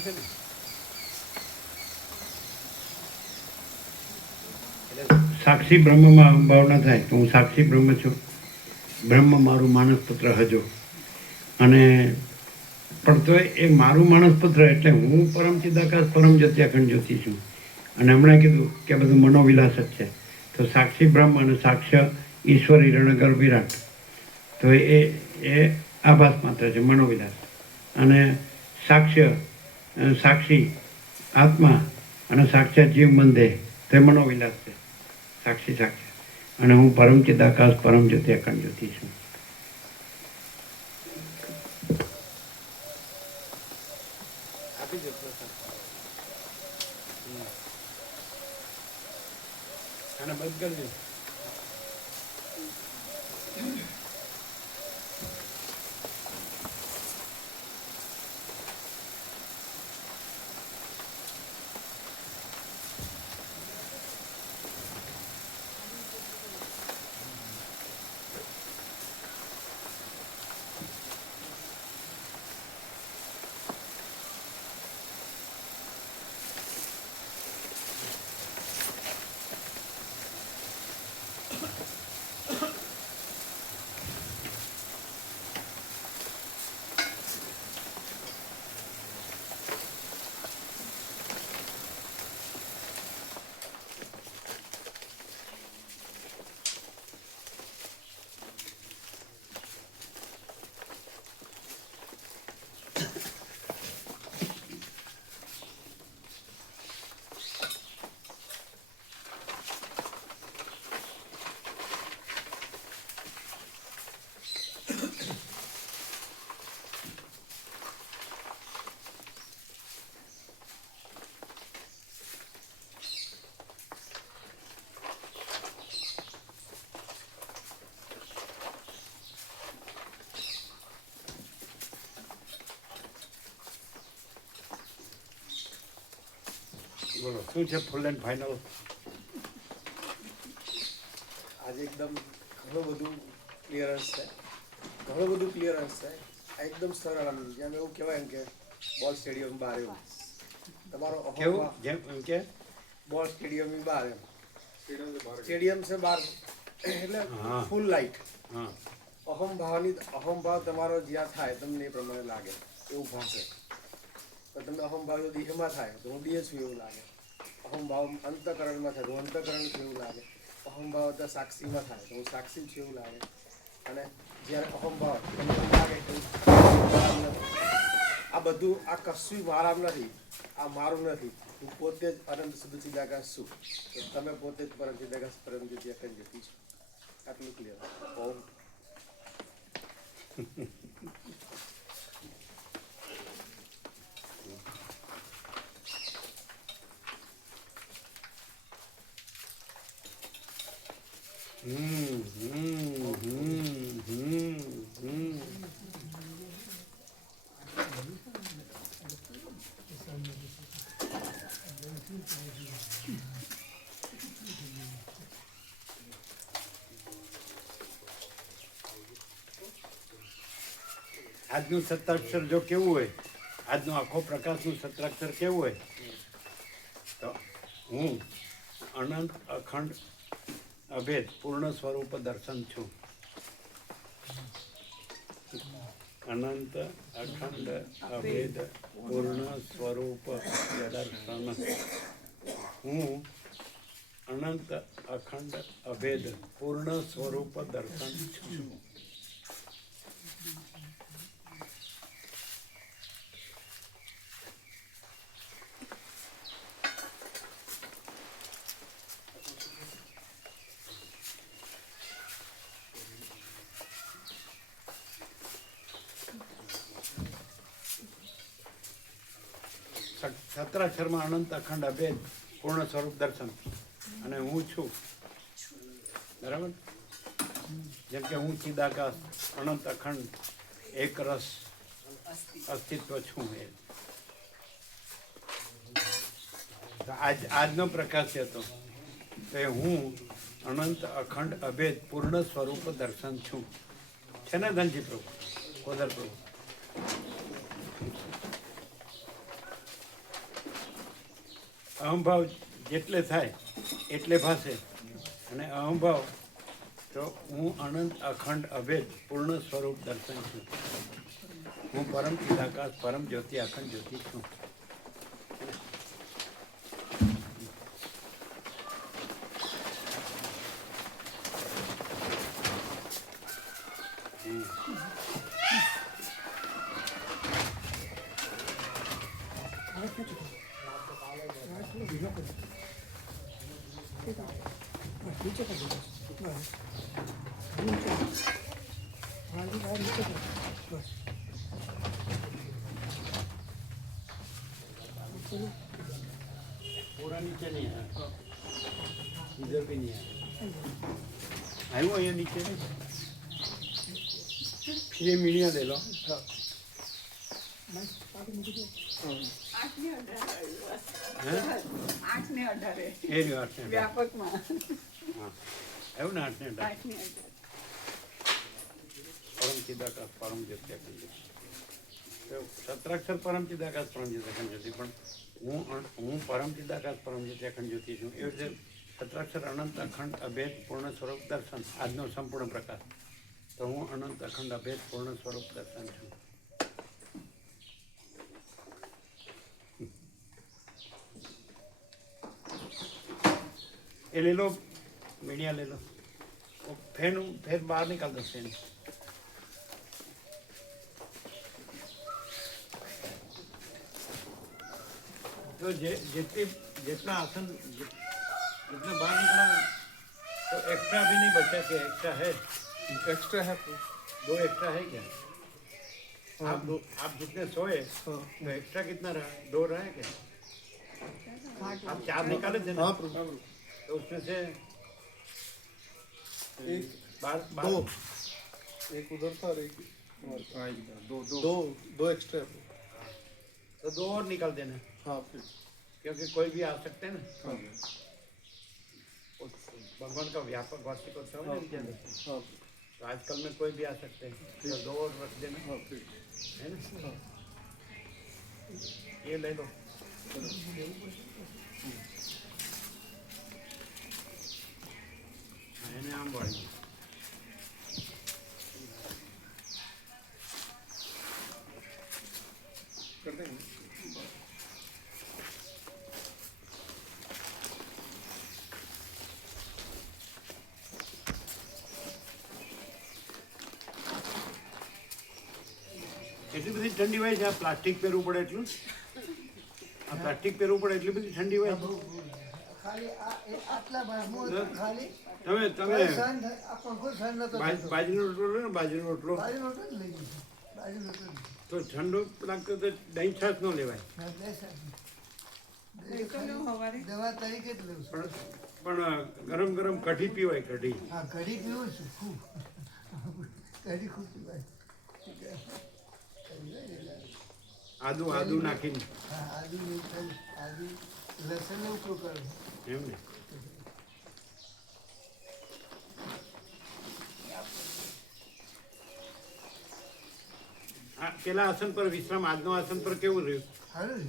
બરાબર છે ને? સાક્ષી બ્રહ્મમાં ભાવના થાય તો હું સાક્ષી બ્રહ્મ છું. બ્રહ્મ મારું માનસ પુત્ર હજો. અને પણ તો એ મારું માણસપત્ર પુત્ર એટલે હું પરમ ચિદાકાશ, પરમ જત્યાખંડ જ્યોતિ છું. અને હમણાં કીધું કે બધું મનોવિલાસ જ છે. તો સાક્ષી બ્રહ્મ અને સાક્ષ્ય ઈશ્વર હિરણગર વિરાટ તો એ એ આભાસ માત્ર છે, મનોવિલાસ. અને સાક્ષ્ય સાક્ષી, આત્મા અને સાક્ષાત જીવ મન દેહ તે મનોવિલાસ છે. સાક્ષી સાક્ષી. અને હું પરમ ચિદાકાશ, પરમ જ્યોતિ અખંડ જ્યોતિ છું. અને બંધ કરી બોલો શું છે ફૂલ એન્ડ ફાઇનલ આજે એકદમ ઘણું બધું ક્લિયરન્સ છે. ઘણું બધું ક્લિયરન્સ છે. આ એકદમ સરળ આમ જેમ એવું કહેવાય કે બોલ સ્ટેડિયમ બહાર એવું તમારો કેવું? જેમ કે? બોલ સ્ટેડિયમની બહાર એમ. સ્ટેડિયમ છે બહાર એટલે ફૂલ લાઇટ હા. અહમ ભાવની અહમ ભાવ તમારો જ્યાં થાય તમને એ પ્રમાણે લાગે. એવું ભાષે પણ તમને અહમ ભાવ જો દેહમાં થાય તો હું દેહ છું એવું લાગે. અહમ ભાવ અંતકરણમાં થાય તો અંતકરણ કેવું લાગે. અહંભાવ તો સાક્ષીમાં થાય, તો હું સાક્ષી છું એવું લાગે. અને જ્યારે અહંભાવ તમને લાગે. આ બધું, આ કશું મારામ નથી, આ મારું નથી. હું પોતે જ અનંત શુદ્ધ ચિદાકાશ છું. તો તમે પોતે જ પરમ ચિદાકાશ, પરમ જ્યોતિ અખંડ જ્યોતિ છો. આટલું ક્લિયર ઓમ હમ હમ હમ હમ હમ આજનું સત્તાક્ષર જો કેવું હોય, આજનો આખો પ્રકાશનું સત્તાક્ષર કેવું હોય, તો હું અનંત અખંડ અભેદ, પૂર્ણ સ્વરૂપ દર્શન છું. અનંત, અખંડ, અભેદ, પૂર્ણ સ્વરૂપ દર્શન. હું અનંત, અખંડ, અભેદ, પૂર્ણ સ્વરૂપ દર્શન છું. સત્રાક્ષરમાં અનંત અખંડ અભેદ પૂર્ણ સ્વરૂપ દર્શન. અને હું છું. બરાબર? જેમ કે હું ચિદાકાશ, અનંત અખંડ, એક રસ, અસ્તિત્વ છું એ. આજ, આજનો પ્રકાશ હતો તો. હું અનંત અખંડ અભેદ પૂર્ણ સ્વરૂપ દર્શન છું. છે ને ધનજી પ્રભુ? કોદર પ્રભુ અહંભાવ જેટલે થાય, એટલે ભાષે અને અહંભાવ, તો હું અનંત અખંડ અભેદ પૂર્ણ સ્વરૂપ દર્શન છું. હું પરમ ચિદાકાશ પરમ જ્યોતિ અખંડ જ્યોતિ છું. Thank નીચે નહીં આવે. ઇધર બી નહીં આવે. આવ્યું અહીંયા નીચે? એ મીણિયા લઈ લો. હે. આઠ ને અઢારે. એ રહ્યો આઠને અઢાર. વ્યાપકમાં. હા. આવ્યું ને આઠ ને પરમ ચિદાકાશ પરમ સત્રાક્ષર પરમ ચિદાકાશ પરમ જ્યોતિ જ્યોતિ પણ હું હું પરમ ચિદાકાશ પરમ જ્યોતિ છું. એ રીતે સત્રાક્ષર અનંત અખંડ અભેદ પૂર્ણ સ્વરૂપ દર્શન. આજનો સંપૂર્ણ પ્રકાશ. તો હું અનંત અખંડ અભેદ પૂર્ણ સ્વરૂપ દર્શન છું. ये ले लो मीडिया ले लो। और फिर फिर बाहर निकल दो फिर तो जितनी जितना आसन जितना बाहर निकला तो एक्स्ट्रा भी नहीं बचा क्या एक्स्ट्रा है। एक्स्ट्रा है दो एक्स्ट्रा है क्या? आप दो आप जितने सोए तो एक्स्ट्रा कितना रहा? दो रहा है क्या? हाँ। आप चार निकाले थे ना? तो उसमें से एक बार दो। एक उधर था और एक दो दो। दो दो एक्स्ट्रा तो दो और निकाल देना। हाँ फिर। क्योंकि कोई भी आ सकते हैं ना। हाँ। भगवान का व्यापक है ना विजयदशमी। हाँ तो आजकल में कोई भी आ सकते हैं। तो दो और रख देना। हाँ फिर। है ना? हाँ। ये ले लो। એટલી બધી ઠંડી હોય છે, આ પ્લાસ્ટિક પહેરવું પડે એટલું. આ પ્લાસ્ટિક પહેરવું પડે એટલી બધી ઠંડી હોય. તમે તમે. બાજરીનો રોટલો લો ને બાજરીનો રોટલો. તો ઠંડો લાગતો તો દહીં છાશ ન લેવાય. દવા તરીકે જ લઉં પણ પણ ગરમ ગરમ કઢી પીવાય કઢી. હા કઢી પીવું છું ખૂબ. કઢી ખૂબ પીવાય. આદુ આદુ નાખીને. હા આદુ આદુ લસણનો ઉપયોગ કરો એમ ને આ પેલા આસન પર વિશ્રામ આજનો આસન પર કેવું રહ્યું? સારું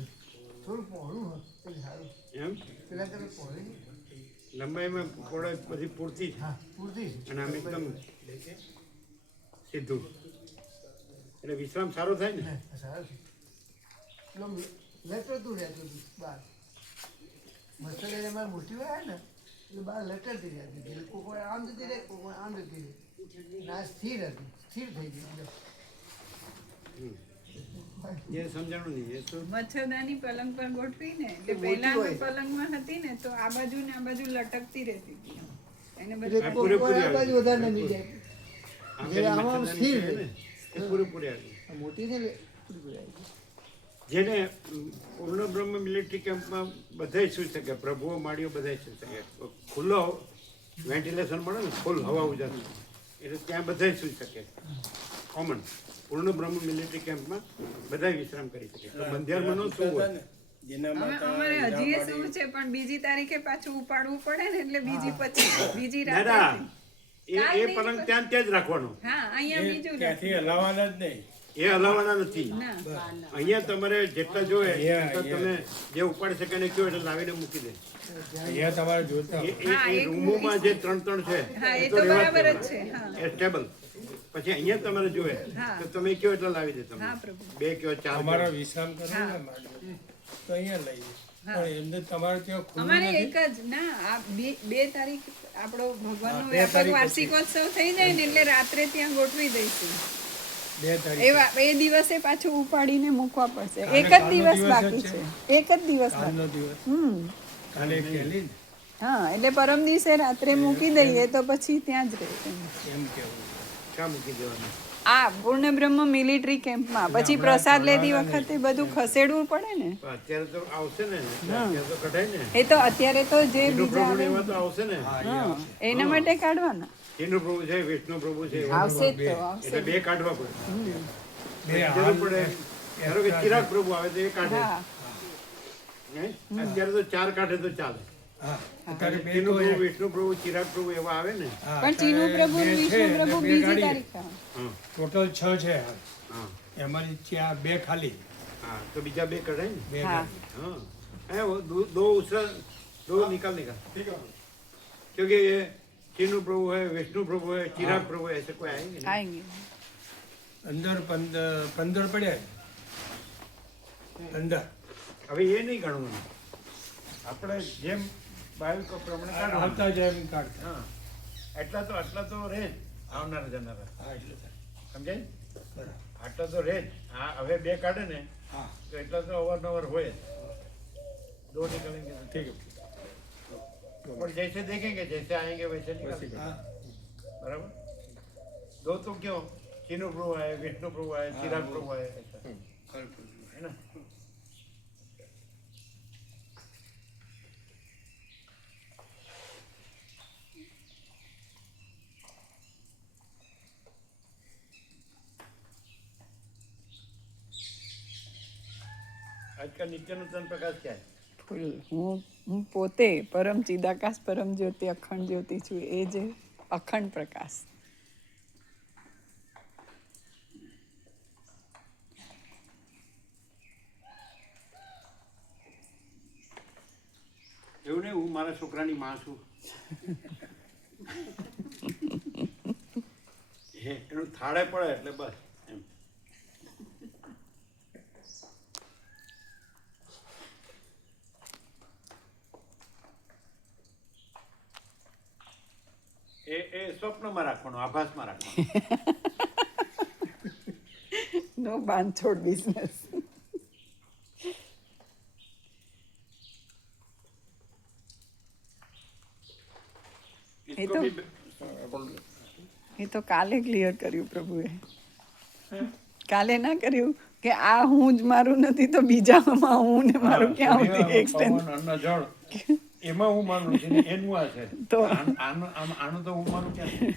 થોડું પહોળું સારું. એમ? પેલા તમે પહોળી લંબાઈમાં પહોળાઈ પછી પૂરતી હા પૂરતી અને આમ એકદમ સીધું. એટલે વિશ્રામ સારો થાય ને? સારું લેતો તું લટરતું તું હતું બહાર મસાલે એમાં મોટી હોય ને એટલે બહાર લટરતી રહેતી હતી. એટલે કોક વાર આમ જતી રહે કોક વાર આમ જતી રહે. ના સ્થિર હતી સ્થિર થઈ ગઈ એકદમ. સમજાણું નહીં એ તો મચ્છરદાની પલંગ પર ગોઠવી ને એટલે પહેલા પલંગમાં હતી ને તો આ બાજુ ને આ બાજુ લટકતી રહેતી હતી એને બધું પૂરેપૂરી આ બાજુ વધારે જાય. આમ સ્થિર પૂરેપૂરી આવી. મોટી છે આવી. જેને પૂર્ણ બ્રહ્મ મિલિટરી કેમ્પમાં બધાય સુઈ શકે પ્રભુઓ માળીઓ બધાય સુઈ શકે ખુલ્લો વેન્ટિલેશન મળે ને ફૂલ હવા ઉજાસ એટલે ત્યાં બધા સુઈ શકે કોમન પૂર્ણ બ્રહ્મ મિલિટરી કેમ્પમાં બધાય વિશ્રામ કરી શકે. તો બંધિયારમાં ન શું હોય અમારે હજી એ શું છે પણ બીજી તારીખે પાછું ઉપાડવું પડે ને એટલે બીજી પછી બીજી રાત એ એ પલંગ ત્યાં ત્યાં જ રાખવાનો. હા અહીંયા બીજું ત્યાંથી હલાવવાના જ નહીં. એ હલાવવાના નથી. અહીંયા તમારે જેટલા જોઈએ એટલા તમે જે ઉપાડી શકે ને કયો એટલે લાવીને મૂકી દે. અહીંયા તમારે જોતા એ- રૂમોમાં જે ત્રણ ત્રણ છે એ એ તો તો રહેવા જ બરાબર જ છે એ સ્ટેબલ પછી અહીંયા તમારે જોઈએ તો તમે કયો એટલે લાવી દે તમે બે કયો ચાર અમારો વિશ્રામ કરો ને તો અહીંયા લઈએ હા. પણ એમને તમારે અમારે એક જ ના બે તારીખ આપણો ભગવાનનો વ્યાપક વાર્ષિકોત્સવ થઈ જાય ને એટલે રાત્રે ત્યાં ગોઠવી દઈશું. બે એ દિવસે પાછું ઉપાડીને મૂકવા પડશે. એક જ દિવસ બાકી છે. એક જ દિવસ હમ. હા એટલે પરમ દિવસે રાત્રે મૂકી દઈએ તો પછી ત્યાં જ રહે. એમ. એમ કેવું? ક્યાં મૂકી દેવાનું? આ પૂર્ણ બ્રહ્મ મિલિટરી કેમ્પમાં. પછી પ્રસાદ લેતી વખતે બધું ખસેડવું પડે ને. અત્યારે તો આવશે ને. એ તો અત્યારે તો જે બીજા એવા એના માટે કાઢવાના. એનું પ્રભુ છે વિષ્ણુ પ્રભુ છે એટલે બે કાઢવા પડે. બે જરૂર પડે ધારો કે ચિરાગ પ્રભુ આવે તો એ કાઢે. અત્યારે તો ચાર કાઢે તો ચાલે. વિષ્ણુ પ્રભુ ચિરાગ એવા આવે ને? પણ ચિનુ પ્રભુ વિષ્ણુ પ્રભુ બીજી તારીખ ટોટલ છ છે એમાં ત્યાં બે ખાલી. હા તો બીજા બે કઢાય ને? બે હા. દો ઉસરા દો નિકાલ નિકાલ. ઠીક ક્યોંકિ शिव પ્રભુ હોય विष्णु પ્રભુ હોય चिराग પ્રભુ હોય ऐसे कोई आएंगे नहीं? आएंगे अंदर पंदर पड़े हैं હવે એ નહીં ગણવું આપણે જેમ બાળકો પ્રમાણે આવતા જેમ કાઢતા. એટલા તો આટલા તો રહે આવનાર જનારા. હા એટલે સમજાય? બરાબર. આટલા તો રહે હા હવે બે કાઢે ને હા. તો એટલા તો અવારનવાર હોય દો નીકળે ઠીક और जैसे देखेंगे जैसे आएँगे वैसे निकालेंगे बराबर? दो तो क्यों? चिन्नु प्रभु है विष्णु प्रभु है चिराग प्रभु है ऐसा। है ना? आज का नित्य नूतन प्रकाश क्या है? ફૂલ હું હું પોતે પરમ ચિદાકાશ પરમ જ્યોતિ અખંડ જ્યોતિ છું. એ જે અખંડ પ્રકાશ. એવું નહીં હું મારા છોકરાની માં છું. એનું થાળે પડે એટલે બસ. એ એ સ્વપ્નમાં રાખવાનો આભાસમાં રાખવાનો. નો બાંધછોડ બિઝનેસ એ તો એ તો કાલે ક્લિયર કર્યું પ્રભુએ. કાલે ના કર્યું કે આ હું જ મારું નથી તો બીજામાં હું ને મારું ક્યાં સુધી એક્સટેન્ડ એમાં હું માનું છું એનું આ છે. તો આન- તો હું માનું ક્યાં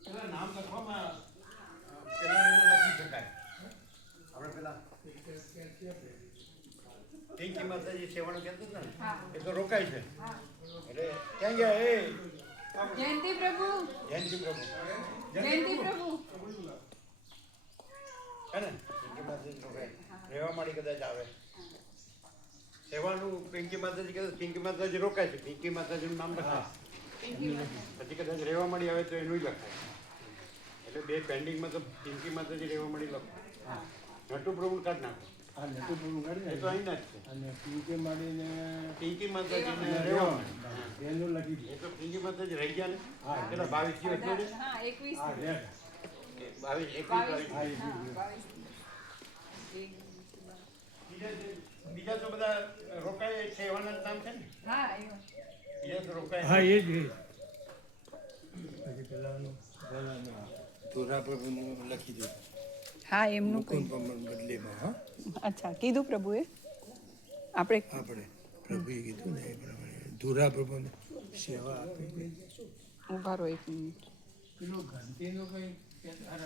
પેલા નામ લખવામાં પેલા એને લખી શકાય આપણે પેલા પિંકી માતાજી સેવાનું કહેતા હતા ને એ તો રોકાય છે એટલે ક્યાં ગયા એ જયંતિ પ્રભુ જયંતિ પ્રભુ જયંતિ પ્રભુ છે ને પિંકી માતાજી રોકાય માંડી કદાચ આવે. સેવાનું પિંકી માતાજી કદાચ પિંકી માતાજી રોકાય છે પિંકી માતાજીનું નામ લખાય. પછી કદાચ રહેવા મળી આવે તો એનું લખાય. એટલે બે પેન્ડિંગમાં તો પિંકી માતાજી રહેવા મળી લખો. નટુ પ્રભુ કાઢ નાખો. હા એ તો જ છે. અને પીકે મારીને પિંકી માતાજીને રહેવા માંડી. એનું લખી દે. એ તો પિંકી માતાજી રહી ગયા ને? કેટલા બાવીસ દિવસ હા એકવીસ હા લે. એ બાવીસ એકવીસ બાવીસ હા એ બીજું. બીજા બીજા તો બધા રોકાય છે એવાના નામ છે ને? હા. બીજા તો રોકાય હા એ જ લખી દે હા એમનું મુકુંદ કહ્યું પમણ બદલેમાં હા અચ્છા કીધું પ્રભુએ? આપણે આપણે પ્રભુએ કીધું ને એ પ્રમાણે. ધોરા પ્રભુને સેવા આપી. ઊભા રહો એક મિનિટ. પેલું ઘંટીનું કંઈ